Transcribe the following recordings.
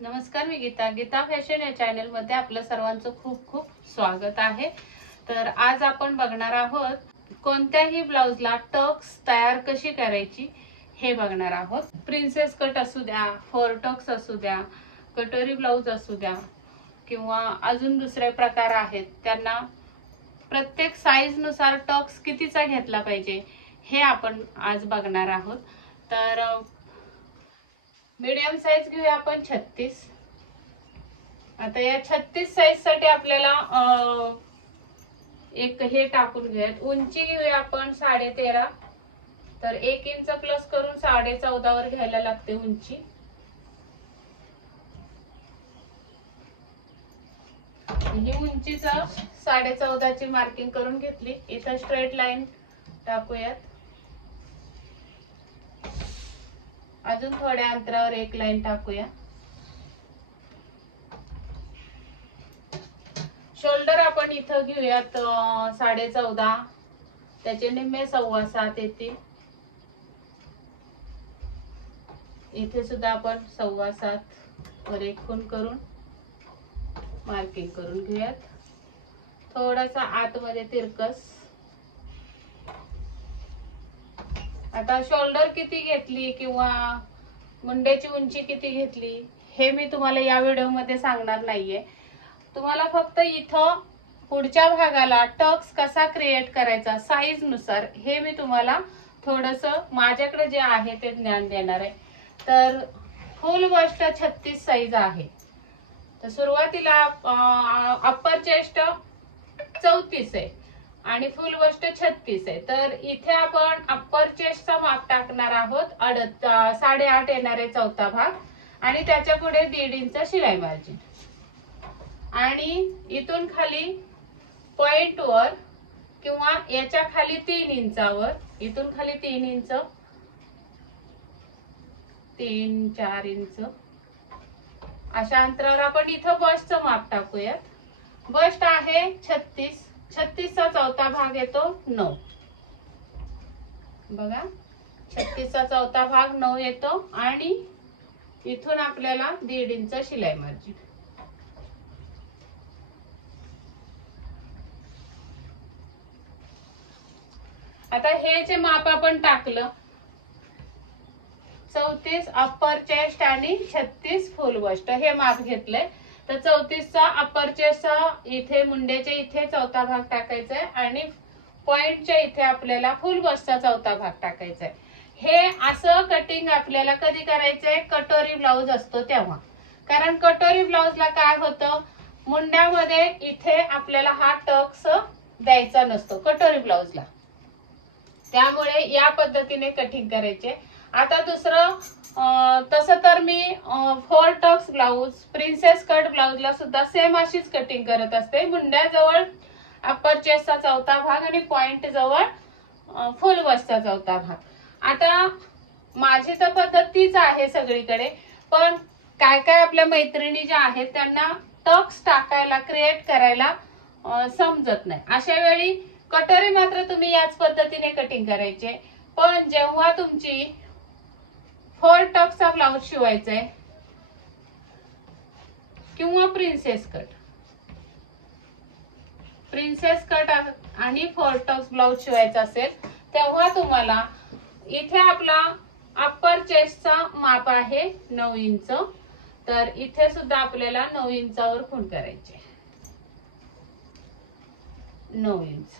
नमस्कार, मी गीता. गीता फॅशन या चॅनल मध्ये आपलं सर्वांचं खूप खूप स्वागत आहे. तर आज आपण बघणार आहोत कोणत्याही ब्लाउजला टक्स तयार कशी करायची हे बघणार आहोत. प्रिन्सेस कट असू द्या, फोर टक्स असू द्या, कटोरी ब्लाउज असू द्या किंवा अजून दुसरे प्रकार आहेत, त्यांना प्रत्येक साईज नुसार टक्स कितीचा घेतला पाहिजे हे आपण आज बघणार आहोत. तर मीडियम साइज घेऊया आपण 36. आता या 36 साइज साठी आपल्याला एक हे टाकून घेऊयात. उंची घेऊया आपण 13.5. तर 1 इंच प्लस करून 14.5 वर घ्यायला लागते उंची. ही उंचीचा 14.5 ची मार्किंग करून घेतली. इथं स्ट्रेट लाईन टाकूयात. अजून थोड्या अंतरावर एक लाईन टाकूया. शोल्डर आपण इथं घेऊयात 14.5. त्याचे निम्मे 7.25 येतील. इथे सुद्धा आपण 7.25 वर एक खूण करून मार्किंग करून घेऊयात. थोडासा आतमध्ये तिरकस. आता शोल्डर किती घेतली किंवा मुंड्याची उंची किती घेतली हे मी तुम्हाला या व्हिडिओ मध्ये सांगणार नाहीये. तुम्हाला फक्त इथं पुढच्या भागाला टक्स कसा क्रिएट करायचा साईज नुसार हे मी तुम्हाला थोडस माझ्याकडे जे आहे ते ज्ञान देणार आहे. तर फुल बस्ट 36 साईज आहे. तर सुरुवातीला अप्पर चेस्ट 34 आहे आणि फुल बस्ट 36 आहे. तर इथे आपण अप्पर चेस्टचा माप टाकणार आहोत. 8.5 येणार आहे चौथा भाग आणि त्याच्या पुढे 1.5 इंच शिलाई मार्जिन आणि इथून खाली पॉइंट वर किंवा याच्या खाली 3 इंचावर, इथून खाली 3 इंच, 3-4 इंच अशा अंतरावर आपण इथं बस्टचं माप टाकूयात. बस्ट आहे 36. 36 चा चौथा भाग येतो 9. बघा, 36 चा चौथा भाग 9 येतो आणि इथून आपल्याला 1.5 इंच शिलाई मार्जिन. आता हे जे माप आपण टाकलं 34 अप्पर चेस्ट आणि 36 फुल बस्ट हे माप घेतलंय. तर 34 चा अप्पर चेस्टचा इथे मुंड्याच्या इथे चौथा भाग टाकायचा आहे आणि पॉइंटच्या इथे आपल्याला फुल बस्टचा चौथा भाग टाकायचा आहे. हे असं कटिंग आपल्याला कधी करायचंय, कटोरी ब्लाउज असतो तेव्हा. कारण कटोरी ब्लाउजला काय होतं, मुंड्यामध्ये इथे आपल्याला हा टक्स द्यायचा नसतो कटोरी ब्लाउजला. त्यामुळे या पद्धतीने कटिंग करायचे. आता दुसरं तसं तर मी four tucks blouse, princess cut ब्लाउजला सुद्धा सेम अशीच कटिंग करत असते. मुंड्याजवळ अप्पर चेस्टचा चौथा भाग आणि पॉइंट जवळ फुल बस्टचा चौथा भाग. आता माझी तर पद्धत तीच आहे सगळीकडे, पण काय काय आपल्या मैत्रिणी ज्या आहेत त्यांना टक्स टाकायला, क्रिएट करायला समजत नाही. अशा वेळी कटोरी मात्र तुम्ही याच पद्धतीने कटिंग करायचे. पण जेव्हा तुमची फोर टक्सचा ब्लाउज शिवायचा आहे किंवा प्रिन्सेस कट आणि फोर टक्स ब्लाउज शिवायचा असेल तेव्हा तुम्हाला इथे आपला अप्पर चेस्टचा माप आहे 9 इंच. तर इथे सुद्धा आपल्याला 9 इंचावर खूण करायचे. 9 इंच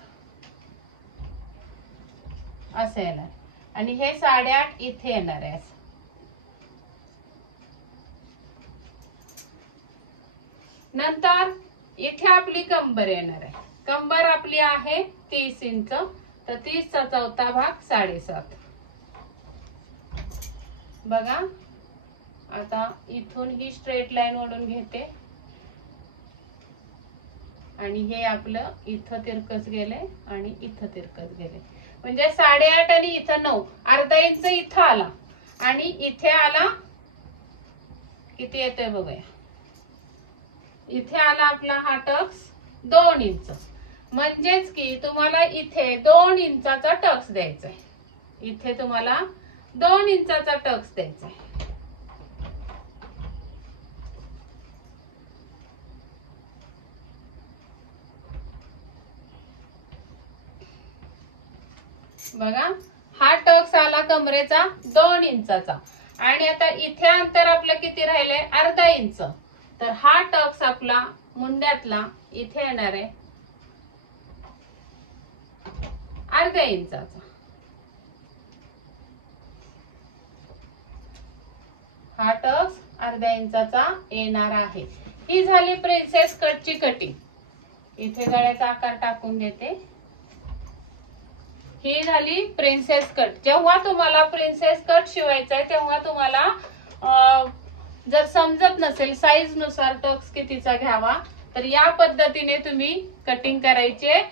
असं येणार आणि हे 8.5 इथे येणार आहे. नंतर इथे आपली कंबर येणार आहे. कंबर आपली आहे 30 इंच. तर 30 चा चौथा भाग 7.5. बघा, आता इथून ही स्ट्रेट लाईन ओढून घेते आणि हे आपलं इथं तिरकस गेले आणि इथं तिरकस गेले. म्हणजे 8.5 आणि इथं 9, अर्धा इंच इथं आला आणि इथे आला किती येतोय बघूया. इथे आला आपला हा टक्स 2 इंच. म्हणजेच की तुम्हाला इथे 2 इंचाचा टक्स द्यायचा आहे. इथे तुम्हाला 2 इंचाचा टक्स द्यायचा आहे. बघा हा टक्स आला कमरेचा 2 इंचाचा आणि आता इथे अंतर आपलं किती राहिलंय अर्धा इंच. तर हा टक्स आपला मुंड्यातला इथे येणार आहे अर्ध्या इंचाचा. हा टक्स अर्ध्या इंचाचा येणार आहे. ही झाली प्रिन्सेस कटची कटिंग. इथे गळ्याचा आकार टाकून देते. ही झाली प्रिन्सेस कट. जेव्हा तुम्हाला प्रिन्सेस कट शिवायचा आहे तेव्हा तुम्हाला जर समजत नसेल साईज नुसार टक्स कितीचा घ्यावा तर या पद्धतीने तुम्ही कटिंग करायचे.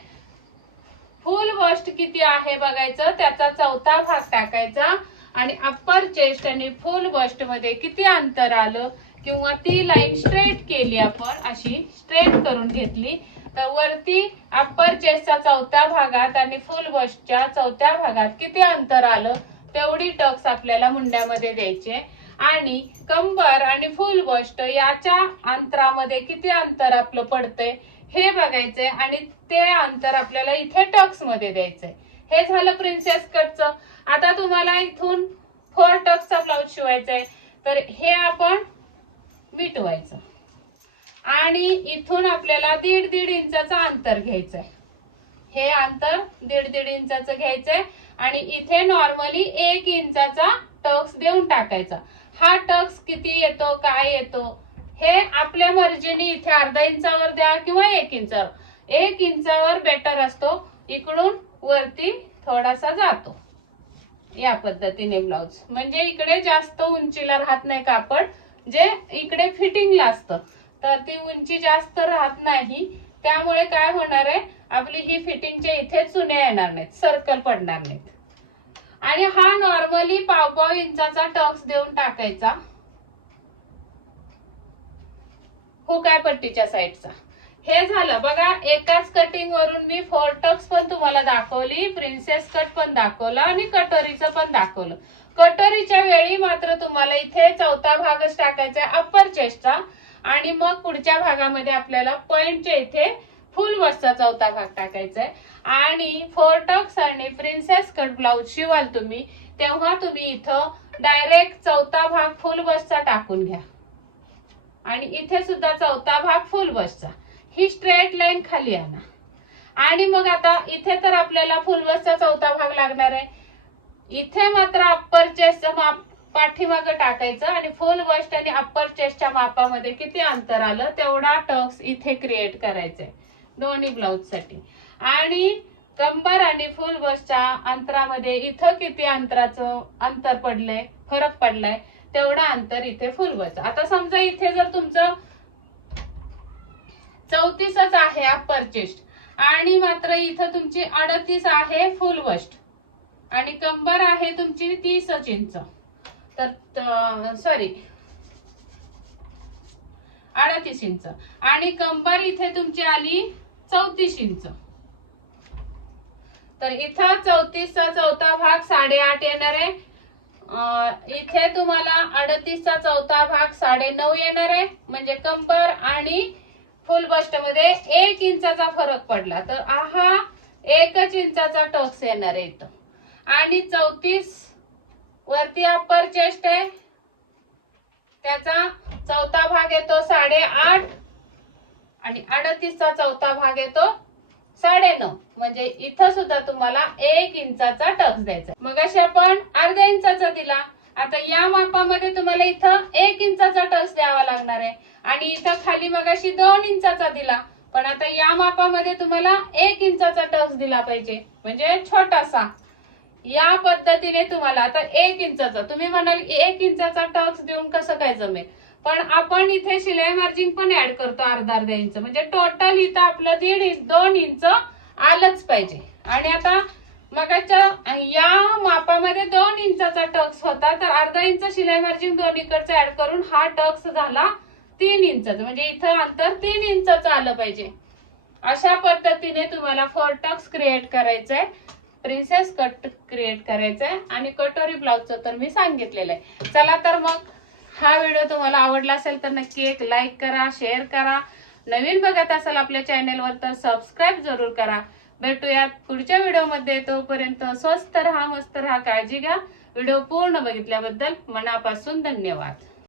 फुल बस्ट किती आहे बघायचं, त्याचा चौथा भाग टाकायचा आणि अप्पर चेस्ट आणि फुल बस्ट मध्ये किती अंतर आलं किंवा ती लाईन स्ट्रेट केली, आपण अशी स्ट्रेट करून घेतली तर वरती अप्पर चेस्टच्या चौथ्या भागात आणि फुल बस्टच्या चौथ्या भागात किती अंतर आलं तेवढी टक्स आपल्याला मुंड्यामध्ये द्यायचे. आणि कंबर आणि फुल बस्ट याच्या अंतरामध्ये किती अंतर आपलं पडतंय हे बघायचंय आणि ते अंतर आपल्याला इथे टक्स मध्ये द्यायचंय. हे झालं प्रिन्सेस कटचं. आता तुम्हाला इथून 4 टक्सचा ब्लाउज शिवायचा आहे तर हे आपण मिटवायचं आणि इथून आपल्याला 1.5 इंचाचा अंतर घ्यायचंय. हे अंतर 1.5 इंचाचं घ्यायचंय आणि इथे नॉर्मली 1 इंचाचा टक्स देऊन टाकायचा. हा टक्स किती येतो काय येतो हे आपल्या मर्जीने इथे अर्धा इंचावर द्या किंवा 1 इंचावर. 1 इंचावर बेटर असतो, इकडून वरती थोडासा जातो. या पद्धतीने ब्लाउज म्हणजे इकडे जास्त उंचीला राहत नाही कापड, जे इकडे फिटिंगला असतं तर ती उंची जास्त राहत नाही. त्यामुळे काय होणार आहे आपली ही फिटिंगच्या इथे चुन्या येणार नाहीत, सर्कल पडणार नाहीत. आणि हा नॉर्मली 1.5 इंचाचा टक्स देऊन टाकायचा हुकाय पट्टीच्या साईडचा. हे झालं बघा. एकाच कटिंग वरून मी 4 टक्स पण तुम्हाला दाखवली, प्रिन्सेस कट पण दाखवला आणि कटोरीचं पण दाखवलं. कटोरीच्या वेळी मात्र तुम्हाला इथे चौथा भागच टाकायचा आहे अप्पर चेस्टचा आणि मग पुढच्या भागामध्ये आपल्याला पॉइंटच्या इथे फुल बस्टचा चौथा भाग टाकायचा आहे. आणि 4 टक्स आणि प्रिन्सेस कट ब्लाउज शिवाल तुम्ही तेव्हा तुम्ही इथं डायरेक्ट चौथा भाग फुल बस्टचा टाकून घ्या आणि इथे सुद्धा चौथा भाग फुल बस्टचा. ही स्ट्रेट लाईन खाली आणा आणि मग आता इथे तर आपल्याला फुल बस्टचा चौथा भाग लागणार आहे. इथे मात्र अप्पर चेस्टचं माप पाठीमागे टाकायचं आणि फुल बस्ट आणि अप्पर चेस्टच्या मापामध्ये किती अंतर आलं तेवढा टक्स इथे क्रिएट करायचंय दोन्ही ब्लाउज साठी. आणि कंबर आणि फुल बस्टच्या अंतरामध्ये इथं किती अंतराचं अंतर पडलंय, फरक पडलाय तेवढा अंतर इथे फुल बस्ट. आता समजा इथे जर तुमचं 34च आहे अप्पर चेस्ट आणि मात्र इथं तुमची 38 आहे फुल बस्ट आणि कंबर आहे तुमची 30 इंच तर सॉरी 38 इंच आणि कंबर इथे तुमची आली 34 इंच. तर इथं 34चा चौथा भाग 8.5 येणार आहे. इथे तुम्हाला 38चा चौथा भाग 9.5 येणार आहे. म्हणजे कंबर आणि फुल बस्ट मध्ये 1 इंचाचा फरक पडला तर हा 1 इंचाचा टक्स येणार आहे इथं. आणि 34 वरती अप्पर चेस्ट आहे त्याचा चौथा भाग येतो 8.5 आणि 38चा चौथा भाग येतो 9.5. म्हणजे इथं सुद्धा तुम्हाला 1 इंचाचा टक्स द्यायचा. मग अशी आपण अर्ध्या इंचाचा दिला, आता या मापामध्ये तुम्हाला इथं 1 इंचाचा टक्स द्यावा लागणार आहे आणि इथं खाली मगाशी 2 इंचाचा दिला पण आता या मापामध्ये तुम्हाला 1 इंचाचा टक्स दिला पाहिजे म्हणजे छोटासा. या पद्धतीने तुम्हाला आता 1 इंचाचा तुम्ही म्हणाल 1 इंचाचा टक्स देऊन कसं काय जमेल, पण आपण इथे शिलाई मार्जिन पण ऍड करतो अर्धा इंच म्हणजे टोटल इथं आपलं 2 इंच आलंच पाहिजे. आणि आता मगाच्या या मापामध्ये 2 इंचाचा टक्स होता तर अर्धा इंच शिलाई मार्जिन दोन्हीकडचं ऍड करून हा टक्स झाला 3 इंचाचा म्हणजे इथं अंतर 3 इंचाचं आलं पाहिजे. अशा पद्धतीने तुम्हाला 4 टक्स क्रिएट करायचंय, प्रिन्सेस कट क्रिएट करायचंय आणि कटोरी ब्लाउजचं तर मी सांगितलेलं आहे. चला तर मग हा व्हिडिओ तुम्हाला आवडला असेल तर नक्की एक लाईक करा, शेअर करा. नवीन बघत असाल आपल्या चॅनेलवर तर सबस्क्राईब जरूर करा. भेटूयात पुढच्या व्हिडिओमध्ये. तोपर्यंत स्वस्त राहा, मस्त राहा, काळजी घ्या. व्हिडिओ पूर्ण बघितल्याबद्दल मनापासून धन्यवाद.